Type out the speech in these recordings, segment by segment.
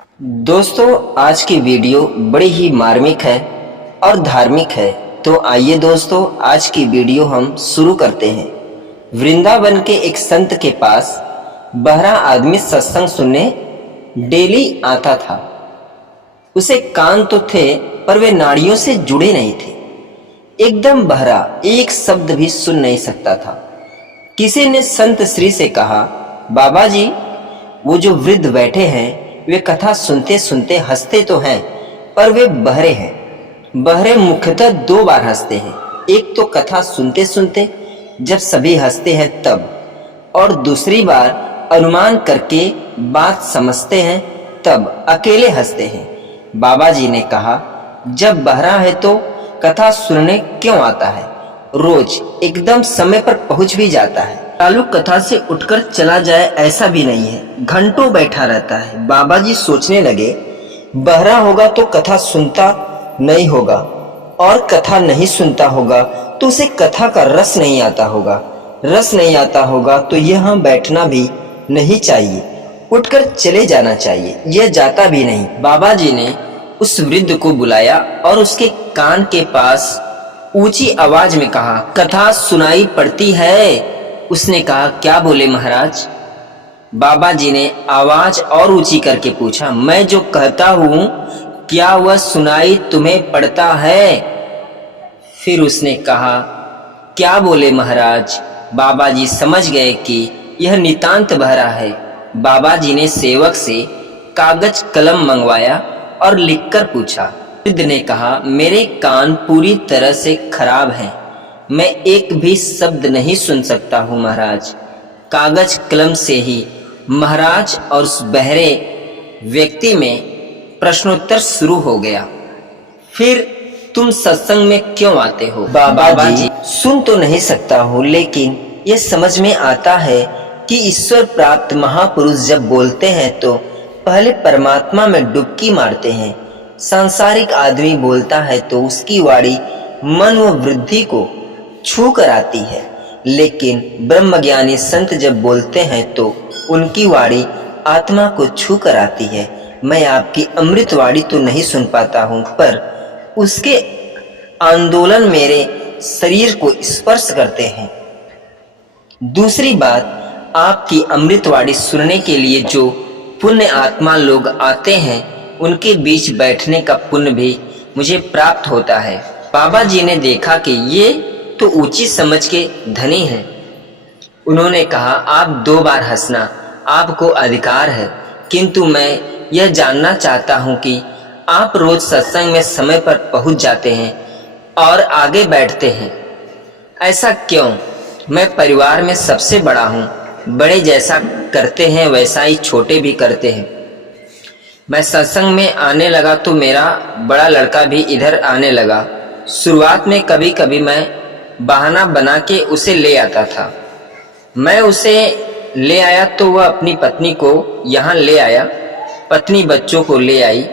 दोस्तों, आज की वीडियो बड़ी ही मार्मिक है और धार्मिक है। तो आइए दोस्तों, आज की वीडियो हम शुरू करते हैं। वृंदावन के एक संत के पास बहरा आदमी सत्संग सुनने डेली आता था। उसे कान तो थे पर वे नाड़ियों से जुड़े नहीं थे। एकदम बहरा, एक शब्द भी सुन नहीं सकता था। किसी ने संत श्री से कहा, बाबा जी, वो जो वृद्ध बैठे हैं वे कथा सुनते सुनते हंसते तो हैं, पर वे बहरे हैं। बहरे मुख्यतः दो बार हंसते हैं, एक तो कथा सुनते सुनते जब सभी हंसते हैं तब, और दूसरी बार अनुमान करके बात समझते हैं तब अकेले हंसते हैं। बाबा जी ने कहा, जब बहरा है तो कथा सुनने क्यों आता है? रोज एकदम समय पर पहुंच भी जाता है। चालू कथा से उठकर चला जाए ऐसा भी नहीं है, घंटों बैठा रहता है। बाबा जी सोचने लगे, बहरा होगा तो कथा सुनता नहीं होगा, और कथा नहीं सुनता होगा तो उसे कथा का रस नहीं आता होगा। रस नहीं आता होगा तो यहाँ बैठना भी नहीं चाहिए, उठकर चले जाना चाहिए। यह जाता भी नहीं। बाबा जी ने उस वृद्ध को बुलाया और उसके कान के पास ऊंची आवाज में कहा, कथा सुनाई पड़ती है? उसने कहा, क्या बोले महाराज? बाबा जी ने आवाज और ऊंची करके पूछा, मैं जो कहता हूं क्या वह सुनाई तुम्हें पड़ता है? फिर उसने कहा, क्या बोले महाराज? बाबा जी समझ गए कि यह नितांत बहरा है। बाबा जी ने सेवक से कागज कलम मंगवाया और लिखकर पूछा। वृद्ध ने कहा, मेरे कान पूरी तरह से खराब हैं, मैं एक भी शब्द नहीं सुन सकता हूँ महाराज। कागज कलम से ही महाराज और उस बहरे व्यक्ति में प्रश्नोत्तर शुरू हो गया। फिर तुम सत्संग में क्यों आते हो? बाबा जी, सुन तो नहीं सकता हूँ, लेकिन यह समझ में आता है कि ईश्वर प्राप्त महापुरुष जब बोलते हैं तो पहले परमात्मा में डुबकी मारते हैं। सांसारिक आदमी बोलता है तो उसकी वाणी मन व वृद्धि को छू कर आती है, लेकिन ब्रह्मज्ञानी संत जब बोलते हैं तो उनकी वाणी आत्मा को छू कर आती है। मैं आपकी अमृत वाणी तो नहीं सुन पाता हूँ, पर उसके आंदोलन मेरे शरीर को स्पर्श करते हैं। दूसरी बात, आपकी अमृत वाणी सुनने के लिए जो पुण्य आत्मा लोग आते हैं उनके बीच बैठने का पुण्य भी मुझे प्राप्त होता है। बाबा जी ने देखा कि ये तो ऊंची समझ के धनी हैं। उन्होंने कहा, आप दो बार हंसना आपको अधिकार है, किंतु मैं यह जानना चाहता हूं कि आप रोज सत्संग में समय पर पहुंच जाते हैं और आगे बैठते हैं, ऐसा क्यों? मैं परिवार में सबसे बड़ा हूं, बड़े जैसा करते हैं वैसा ही छोटे भी करते हैं। मैं सत्संग में आने लगा तो मेरा बड़ा लड़का भी इधर आने लगा। शुरुआत में कभी कभी मैं बहाना बना के उसे ले आता था। मैं उसे ले आया तो वह अपनी पत्नी को यहाँ ले आया, पत्नी बच्चों को ले आई,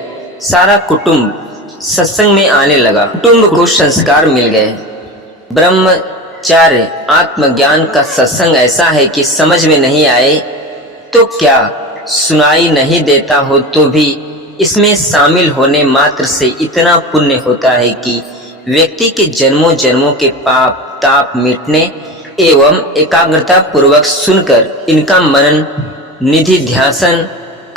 सारा कुटुंब सत्संग में आने लगा। कुटुंब को संस्कार मिल गए। ब्रह्मचार्य आत्मज्ञान का सत्संग ऐसा है कि समझ में नहीं आए तो क्या, सुनाई नहीं देता हो तो भी इसमें शामिल होने मात्र से इतना पुण्य होता है कि व्यक्ति के जन्मों जन्मों के पाप ताप मिटने एवं एकाग्रता पूर्वक सुनकर इनका मनन निधि ध्यासन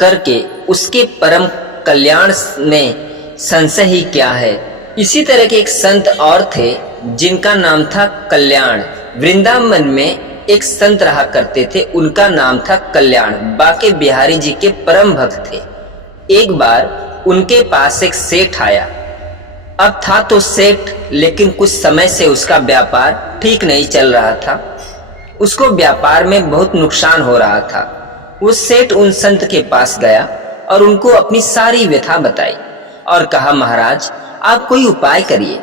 करके उसके परम कल्याण में संशय ही क्या है। इसी तरह के एक संत और थे जिनका नाम था कल्याण। वृंदावन में एक संत रहा करते थे, उनका नाम था कल्याण। बाके बिहारी जी के परम भक्त थे। एक बार उनके पास एक सेठ आया। अब था तो सेठ, लेकिन कुछ समय से उसका व्यापार ठीक नहीं चल रहा था। उसको व्यापार में बहुत नुकसान हो रहा था। वो सेठ उन संत के पास गया और उनको अपनी सारी व्यथा बताई और कहा, महाराज आप कोई उपाय करिए।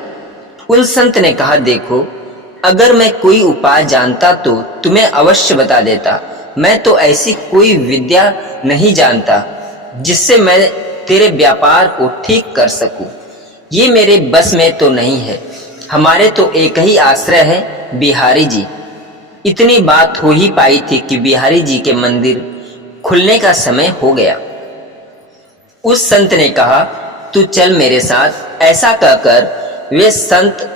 उन संत ने कहा, देखो, अगर मैं कोई उपाय जानता तो तुम्हें अवश्य बता देता। मैं तो ऐसी कोई विद्या नहीं जानता जिससे मैं तेरे व्यापार को ठीक कर सकूं। ये मेरे बस में तो नहीं है। हमारे तो एक ही आश्रय है, बिहारी जी। इतनी बात हो ही पाई थी कि बिहारी जी के मंदिर खुलने का समय हो गया। उस संत ने कहा, तू चल मेरे साथ। ऐसा कहकर वे संत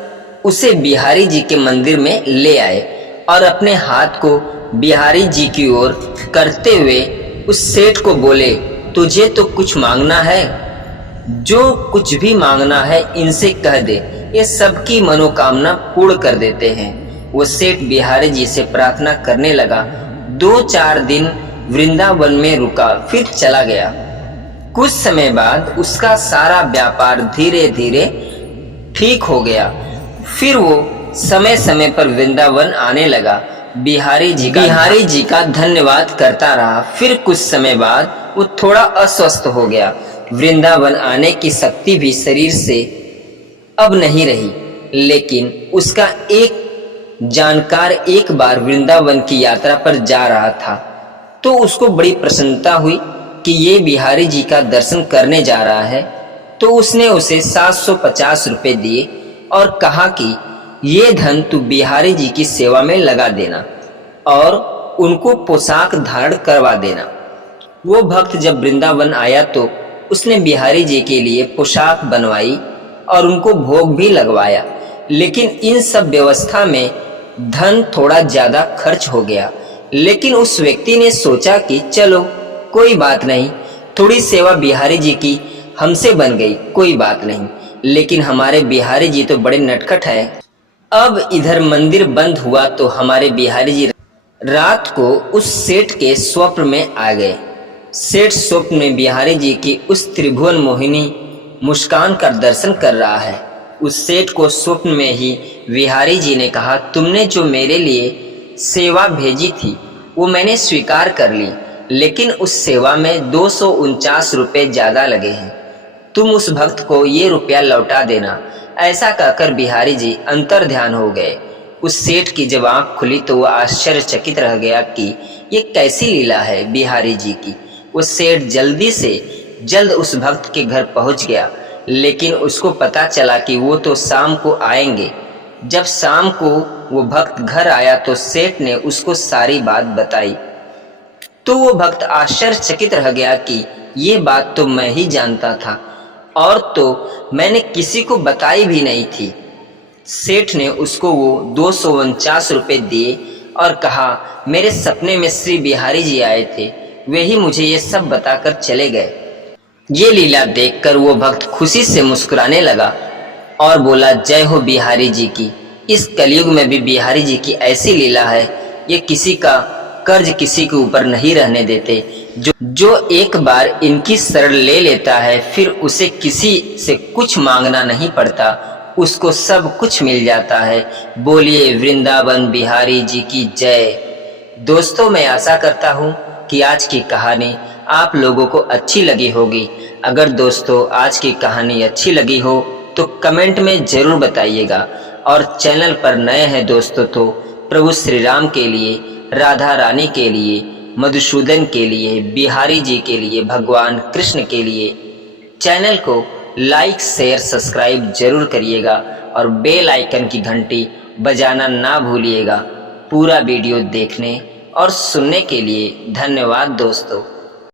उसे बिहारी जी के मंदिर में ले आए और अपने हाथ को बिहारी जी की ओर करते हुए उस सेठ को बोले, तुझे तो कुछ मांगना है? जो कुछ भी मांगना है इनसे कह दे, ये सबकी मनोकामना पूर्ण कर देते हैं। वो सेठ बिहारी जी से प्रार्थना करने लगा। 2-4 दिन वृंदावन में रुका, फिर चला गया। कुछ समय बाद उसका सारा व्यापार धीरे धीरे ठीक हो गया। फिर वो समय समय पर वृंदावन आने लगा। बिहारी जी का धन्यवाद करता रहा। फिर कुछ समय बाद वो थोड़ा अस्वस्थ हो गया। वृंदावन आने की शक्ति भी शरीर से अब नहीं रही। लेकिन उसका एक जानकार एक बार वृंदावन की यात्रा पर जा रहा था, तो उसको बड़ी प्रसन्नता हुई कि ये बिहारी जी का दर्शन करने जा रहा है। तो उसने उसे 750 रुपए दिए और कहा कि ये धन तू बिहारी जी की सेवा में लगा देना और उनको पोशाक धारण करवा देना। वो भक्त जब वृंदावन आया तो उसने बिहारी जी के लिए पोशाक बनवाई और उनको भोग भी लगवाया। लेकिन इन सब व्यवस्था में धन थोड़ा ज्यादा खर्च हो गया। लेकिन उस व्यक्ति ने सोचा कि चलो कोई बात नहीं, थोड़ी सेवा बिहारी जी की हमसे बन गई, कोई बात नहीं। लेकिन हमारे बिहारी जी तो बड़े नटखट है। अब इधर मंदिर बंद हुआ तो हमारे बिहारी जी रात को उस सेठ के स्वप्न में आ गए। सेठ स्वप्न में बिहारी जी की उस त्रिभुवन मोहिनी मुस्कान का दर्शन कर रहा है। उस सेठ को स्वप्न में ही बिहारी जी ने कहा, तुमने जो मेरे लिए सेवा भेजी थी वो मैंने स्वीकार कर ली, लेकिन उस सेवा में 249 रुपये ज्यादा लगे हैं। तुम उस भक्त को ये रुपया लौटा देना। ऐसा कहकर बिहारी जी अंतर ध्यान हो गए। उस सेठ की जब आंख खुली तो वह आश्चर्यचकित रह गया कि ये कैसी लीला है बिहारी जी की। उस सेठ जल्दी से जल्द उस भक्त के घर पहुंच गया। लेकिन उसको पता चला कि वो तो शाम को आएंगे। जब शाम को वो भक्त घर आया तो सेठ ने उसको सारी बात बताई। तो वो भक्त आश्चर्यचकित रह गया कि ये बात तो मैं ही जानता था और तो मैंने किसी को बताई भी नहीं थी। सेठ ने उसको वो 249 रुपये दिए और कहा, मेरे सपने में श्री बिहारी जी आए थे, वे ही मुझे ये सब बताकर चले गए। ये लीला देखकर वो भक्त खुशी से मुस्कुराने लगा और बोला, जय हो बिहारी जी की। इस कलयुग में भी बिहारी जी की ऐसी लीला है, ये किसी का कर्ज किसी के ऊपर नहीं रहने देते। जो एक बार इनकी शरण ले लेता है फिर उसे किसी से कुछ मांगना नहीं पड़ता, उसको सब कुछ मिल जाता है। बोलिए वृंदावन बिहारी जी की जय। दोस्तों, मैं आशा करता हूँ कि आज की कहानी आप लोगों को अच्छी लगी होगी। अगर दोस्तों आज की कहानी अच्छी लगी हो तो कमेंट में जरूर बताइएगा और चैनल पर नए हैं दोस्तों तो प्रभु श्री राम के लिए, राधा रानी के लिए, मधुसूदन के लिए, बिहारी जी के लिए, भगवान कृष्ण के लिए चैनल को लाइक शेयर सब्सक्राइब जरूर करिएगा और बेल आइकन की घंटी बजाना ना भूलिएगा। पूरा वीडियो देखने और सुनने के लिए धन्यवाद दोस्तों।